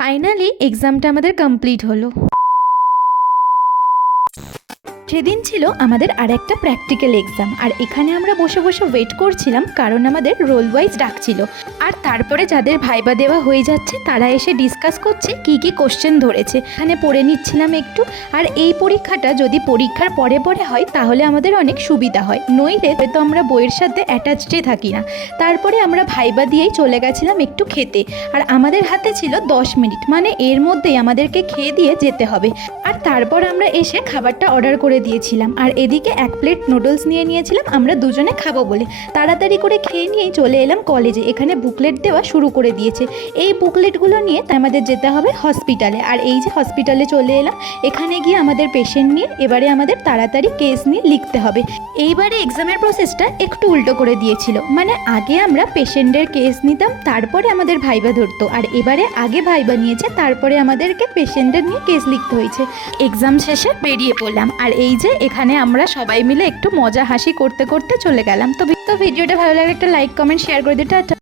Finally এক্সামটা আমাদের complete হলো। সেদিন ছিল আমাদের আর একটা প্র্যাকটিক্যাল এক্সাম, আর এখানে আমরা বসে বসে ওয়েট করছিলাম কারণ আমাদের রোল ওয়াইজ ডাকছিল। আর তারপরে যাদের ভাইবা দেওয়া হয়ে যাচ্ছে তারা এসে ডিসকাস করছে কি কি কোশ্চেন ধরেছে, এখানে পড়ে নিচ্ছিলাম একটু। আর এই পরীক্ষাটা যদি পরীক্ষার পরে পরে হয় তাহলে আমাদের অনেক সুবিধা হয়, নইলে তো আমরা বইয়ের সাথে অ্যাটাচডে থাকি না। তারপরে আমরা ভাইবা দিয়েই চলে গেছিলাম একটু খেতে, আর আমাদের হাতে ছিল 10 মিনিট, মানে এর মধ্যেই আমাদেরকে খেয়ে দিয়ে যেতে হবে। আর তারপর আমরা এসে খাবারটা অর্ডার করে দিয়েছিলাম, আর এদিকে 1 প্লেট নুডলস নিয়ে নিয়েছিলাম আমরা দুজনে খাবো বলে। তাড়াতাড়ি করে খেয়ে নিয়েই চলে এলাম কলেজে। এখানে বুকলেট দেওয়া শুরু করে দিয়েছে, এই বুকলেটগুলো নিয়ে আমাদের যেতে হবে হসপিটালে। আর এই যে হসপিটালে চলে এলাম, এখানে গিয়ে আমাদের পেশেন্ট নিয়ে এবারে আমাদের তাড়াতাড়ি কেস নিয়ে লিখতে হবে। এইবারে এক্সামের প্রসেসটা একটু উল্টো করে দিয়েছিল, মানে আগে আমরা পেশেন্টের কেস নিতাম তারপরে আমাদের ভাইবা ধরতো, আর এবারে আগে ভাইবা নিয়েছে তারপরে আমাদেরকে পেশেন্টের নিয়ে কেস লিখতে হয়েছে। এক্সাম শেষে বেরিয়ে পড়লাম, আর এই যে এখানে আমরা সবাই মিলে একটু মজা হাসি করতে করতে চলে গেলাম। তো ভিডিওটা ভালো লাগলে একটা লাইক কমেন্ট শেয়ার করে দিতে।